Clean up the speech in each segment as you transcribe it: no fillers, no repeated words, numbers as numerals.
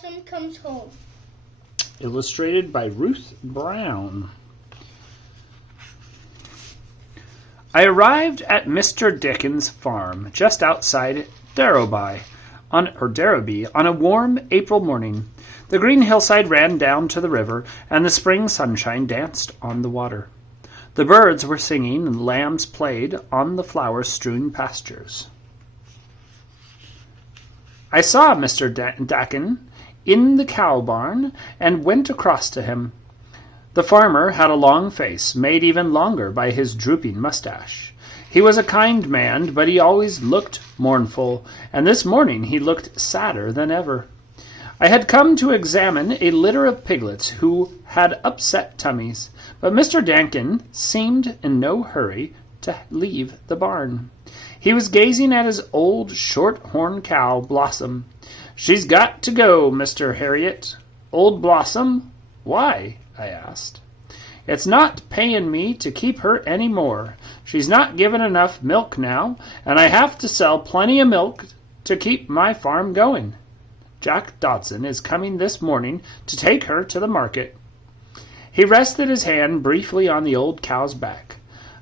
Blossom Comes Home. Illustrated by Ruth Brown. I arrived at Mr. Dickens' farm just outside Darrowby on a warm April morning. The green hillside ran down to the river, and the spring sunshine danced on the water. The birds were singing, and lambs played on the flower-strewn pastures. I saw Mr. Dakin in the cow barn and went across to him. The farmer had a long face, made even longer by his drooping mustache. He was a kind man, but he always looked mournful, and this morning he looked sadder than ever. I had come to examine a litter of piglets who had upset tummies, but Mr. Dakin seemed in no hurry to leave the barn. He was gazing at his old short-horn cow, Blossom. "She's got to go, Mr. Harriet." "Old Blossom? Why?" I asked. "It's not paying me to keep her any more. She's not giving enough milk now, and I have to sell plenty of milk to keep my farm going. Jack Dodson is coming this morning to take her to the market." He rested his hand briefly on the old cow's back.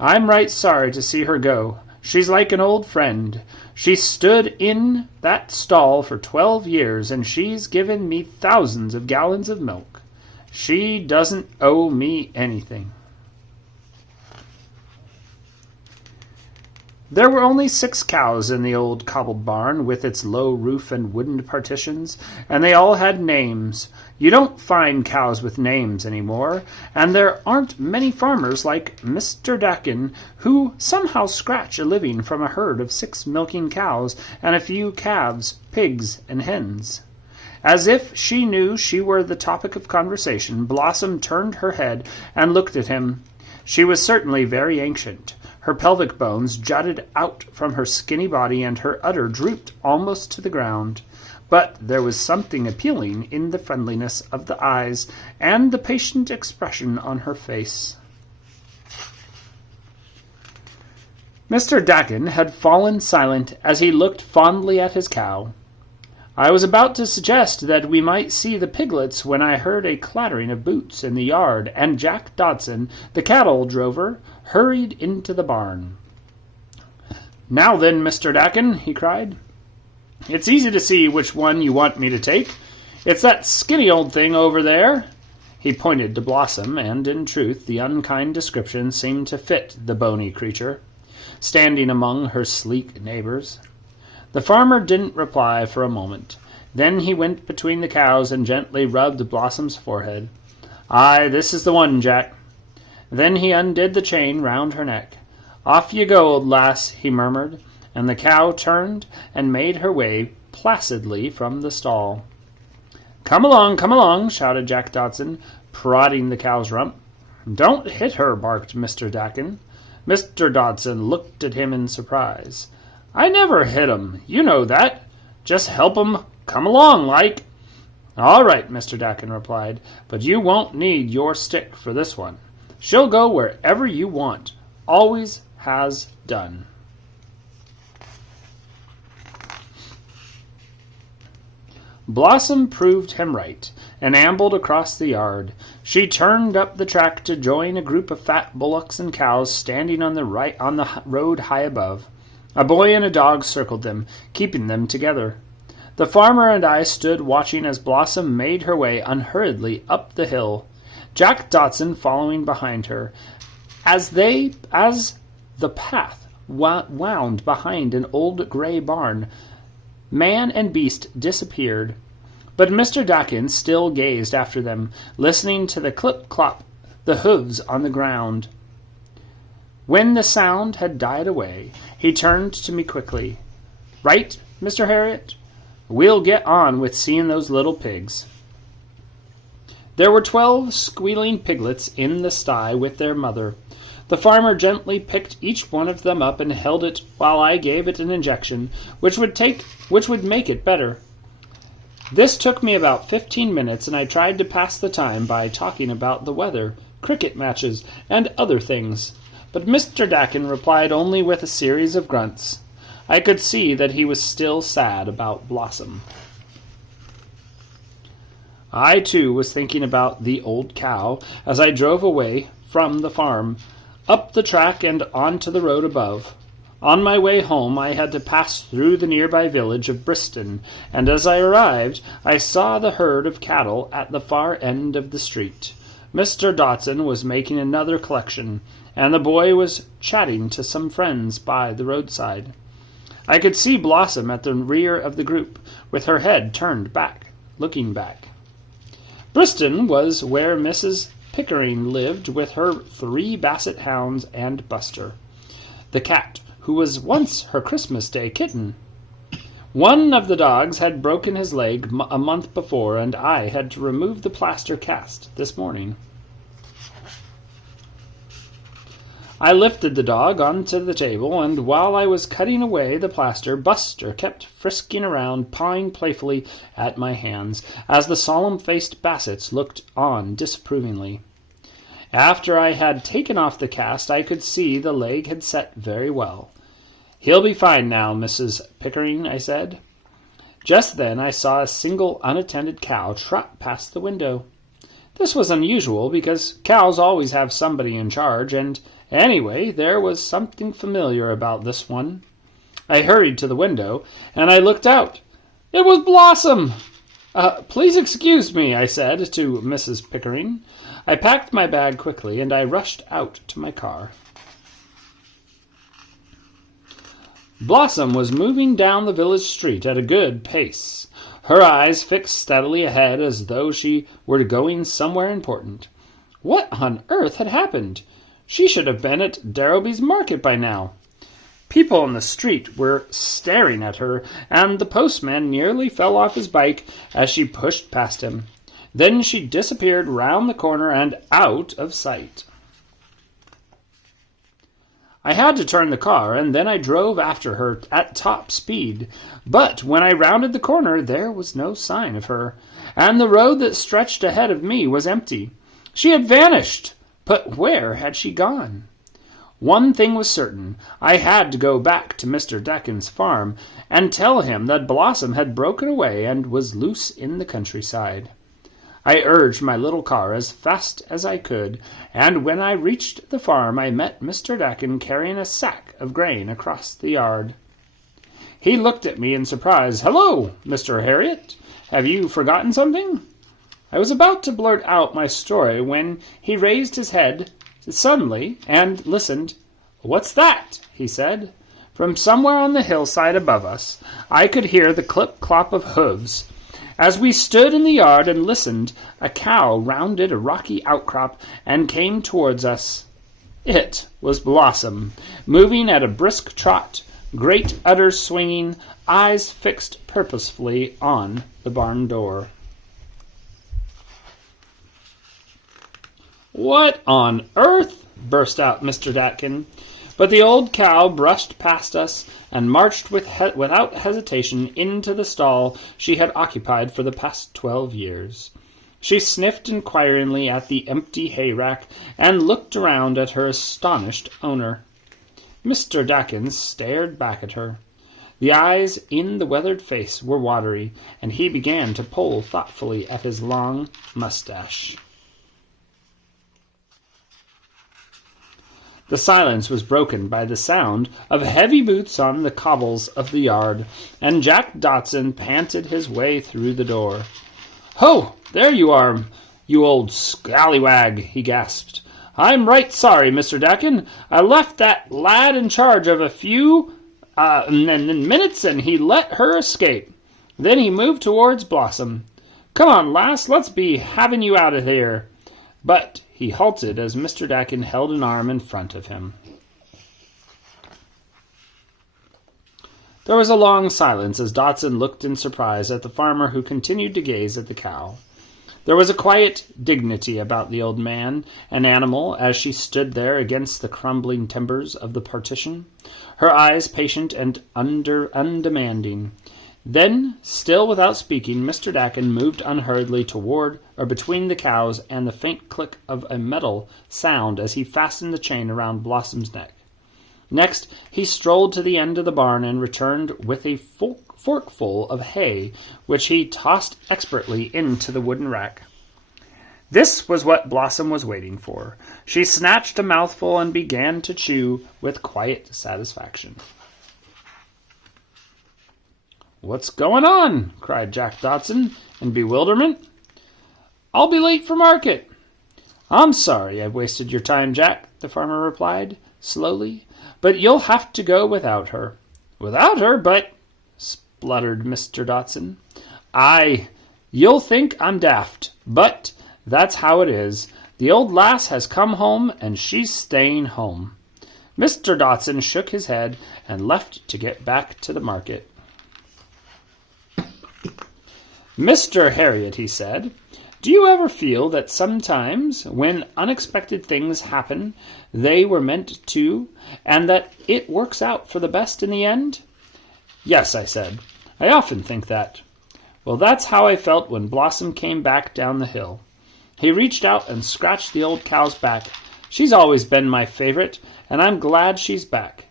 "I'm right sorry to see her go. She's like an old friend. She stood in that stall for 12 years, and she's given me thousands of gallons of milk. She doesn't owe me anything." There were only 6 cows in the old cobbled barn with its low roof and wooden partitions, and they all had names. You don't find cows with names anymore, and there aren't many farmers like Mr. Dakin who somehow scratch a living from a herd of 6 milking cows and a few calves, pigs, and hens. As if she knew she were the topic of conversation, Blossom turned her head and looked at him. She was certainly very ancient. Her pelvic bones jutted out from her skinny body, and her udder drooped almost to the ground. But there was something appealing in the friendliness of the eyes and the patient expression on her face. Mr. Dakin had fallen silent as he looked fondly at his cow. I was about to suggest that we might see the piglets when I heard a clattering of boots in the yard, and Jack Dodson, the cattle drover, hurried into the barn. "Now then, Mr. Dakin," he cried, "it's easy to see which one you want me to take. It's that skinny old thing over there." He pointed to Blossom, and in truth the unkind description seemed to fit the bony creature, standing among her sleek neighbors. The farmer didn't reply for a moment. Then he went between the cows and gently rubbed Blossom's forehead. "Aye, this is the one, Jack." Then he undid the chain round her neck. "Off you go, old lass," he murmured, and the cow turned and made her way placidly from the stall. Come along," shouted Jack Dodson, prodding the cow's rump. "Don't hit her," barked Mr. Dakin. Mr. Dodson looked at him in surprise. "I never hit 'em, you know that. Just help 'em come along, like." "All right," Mr. Dakin replied, "but you won't need your stick for this one. She'll go wherever you want. Always has done." Blossom proved him right, and ambled across the yard. She turned up the track to join a group of fat bullocks and cows standing on the road high above. A boy and a dog circled them, keeping them together. The farmer and I stood watching as Blossom made her way unhurriedly up the hill, Jack Dodson following behind her. As the path wound behind an old gray barn, man and beast disappeared. But Mr. Dakin still gazed after them, listening to the clip-clop, the hooves on the ground. When the sound had died away, he turned to me quickly. "Right, Mr. Harriet? We'll get on with seeing those little pigs." There were 12 squealing piglets in the sty with their mother. The farmer gently picked each one of them up and held it while I gave it an injection, which would make it better. This took me about 15 minutes, and I tried to pass the time by talking about the weather, cricket matches, and other things. But Mr. Dakin replied only with a series of grunts. I could see that he was still sad about Blossom. I, too, was thinking about the old cow as I drove away from the farm, up the track and onto the road above. On my way home I had to pass through the nearby village of Briston, and as I arrived I saw the herd of cattle at the far end of the street. Mr. Dotson was making another collection, and the boy was chatting to some friends by the roadside. I could see Blossom at the rear of the group, with her head turned back, looking back. Briston was where Mrs. Pickering lived with her 3 basset hounds and Buster, the cat who was once her Christmas Day kitten. One of the dogs had broken his leg a month before, and I had to remove the plaster cast this morning. I lifted the dog onto the table, and while I was cutting away the plaster, Buster kept frisking around, pawing playfully at my hands, as the solemn-faced Bassets looked on disapprovingly. After I had taken off the cast, I could see the leg had set very well. "He'll be fine now, Mrs. Pickering," I said. Just then I saw a single unattended cow trot past the window. This was unusual, because cows always have somebody in charge, and anyway, there was something familiar about this one. I hurried to the window, and I looked out. It was Blossom! "Please excuse me," I said to Mrs. Pickering. I packed my bag quickly, and I rushed out to my car. Blossom was moving down the village street at a good pace, her eyes fixed steadily ahead as though she were going somewhere important. What on earth had happened? She should have been at Darrowby's market by now. People in the street were staring at her, and the postman nearly fell off his bike as she pushed past him. Then she disappeared round the corner and out of sight. I had to turn the car, and then I drove after her at top speed. But when I rounded the corner, there was no sign of her, and the road that stretched ahead of me was empty. She had vanished, but where had she gone? One thing was certain. I had to go back to Mr. Dakin's farm and tell him that Blossom had broken away and was loose in the countryside. I urged my little car as fast as I could, and when I reached the farm I met Mr. Dakin carrying a sack of grain across the yard. He looked at me in surprise. "Hello, Mr. Harriet. Have you forgotten something?" I was about to blurt out my story when he raised his head suddenly and listened. "What's that?" he said. From somewhere on the hillside above us, I could hear the clip-clop of hooves. As we stood in the yard and listened, a cow rounded a rocky outcrop and came towards us. It was Blossom, moving at a brisk trot, great udders swinging, eyes fixed purposefully on the barn door. "What on earth?" burst out Mr. Datkin. But the old cow brushed past us and marched without hesitation into the stall she had occupied for the past 12 years. She sniffed inquiringly at the empty hay-rack and looked around at her astonished owner. Mr. Dakin stared back at her. The eyes in the weathered face were watery, and he began to pull thoughtfully at his long mustache. The silence was broken by the sound of heavy boots on the cobbles of the yard, and Jack Dotson panted his way through the door. "Ho, there you are, you old scallywag," he gasped. "I'm right sorry, Mr. Dakin. I left that lad in charge of a few minutes, and he let her escape. Then he moved towards Blossom. Come on, lass, let's be having you out of here." But he halted as Mr. Dakin held an arm in front of him. There was a long silence as Dotson looked in surprise at the farmer, who continued to gaze at the cow. There was a quiet dignity about the old man, an animal, as she stood there against the crumbling timbers of the partition, her eyes patient and undemanding. Then, still without speaking, Mr. Dakin moved unhurriedly toward or between the cows and the faint click of a metal sound as he fastened the chain around Blossom's neck. Next, he strolled to the end of the barn and returned with a forkful of hay, which he tossed expertly into the wooden rack. This was what Blossom was waiting for. She snatched a mouthful and began to chew with quiet satisfaction. "What's going on?" cried Jack Dodson in bewilderment. "I'll be late for market." "I'm sorry I've wasted your time, Jack," the farmer replied, slowly, "but you'll have to go without her." "Without her? But—" spluttered Mr. Dodson. "Aye, you'll think I'm daft, but that's how it is. The old lass has come home, and she's staying home." Mr. Dodson shook his head and left to get back to the market. "Mr. Harriet," he said, "do you ever feel that sometimes when unexpected things happen, they were meant to, and that it works out for the best in the end?" "Yes," I said. "I often think that." "Well, that's how I felt when Blossom came back down the hill." He reached out and scratched the old cow's back. "She's always been my favorite, and I'm glad she's back.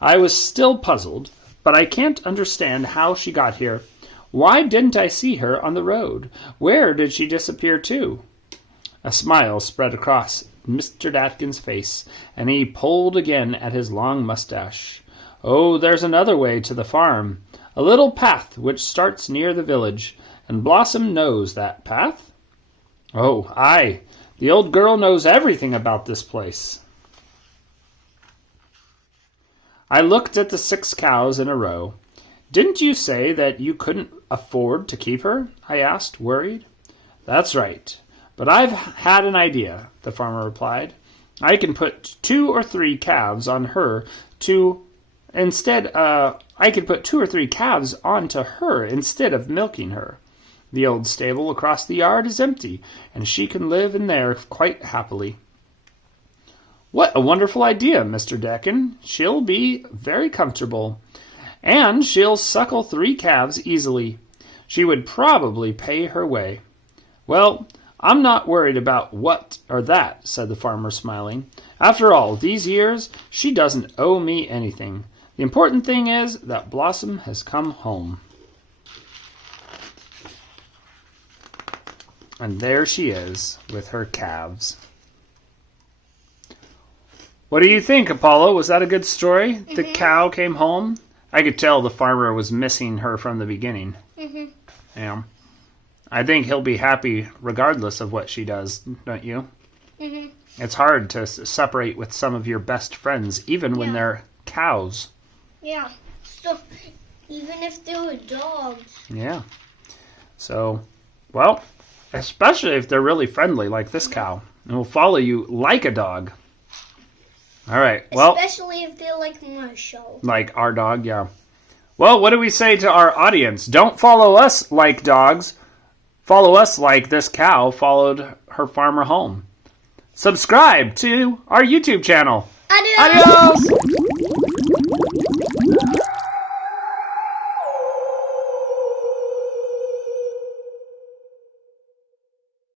I was still puzzled, but I can't understand how she got here. Why didn't I see her on the road? Where did she disappear to?" A smile spread across Mr. Datkin's face, and he pulled again at his long mustache. "Oh, there's another way to the farm, a little path which starts near the village, and Blossom knows that path." "Oh, aye, the old girl knows everything about this place." I looked at the 6 cows in a row. "Didn't you say that you couldn't afford to keep her?" I asked, worried. "That's right. But I've had an idea," the farmer replied. "I can put 2 or 3 calves on her to I could put 2 or 3 calves onto her instead of milking her. The old stable across the yard is empty, and she can live in there quite happily." "What a wonderful idea, Mr. Dakin. She'll be very comfortable. And she'll suckle 3 calves easily. She would probably pay her way." "Well, I'm not worried about what or that," said the farmer, smiling. "After all these years, she doesn't owe me anything. The important thing is that Blossom has come home. And there she is, with her calves." What do you think, Apollo? Was that a good story? Mm-hmm. The cow came home? I could tell the farmer was missing her from the beginning. Mm-hmm. Yeah. I think he'll be happy regardless of what she does, don't you? Mm-hmm. It's hard to separate with some of your best friends, even when they're cows. Yeah. So, even if they were dogs. Yeah. So, well, especially if they're really friendly like this cow. And will follow you like a dog. All right. Well, especially if they're like Marshall. Like our dog, yeah. Well, what do we say to our audience? Don't follow us like dogs. Follow us like this cow followed her farmer home. Subscribe to our YouTube channel. Adios! Adios!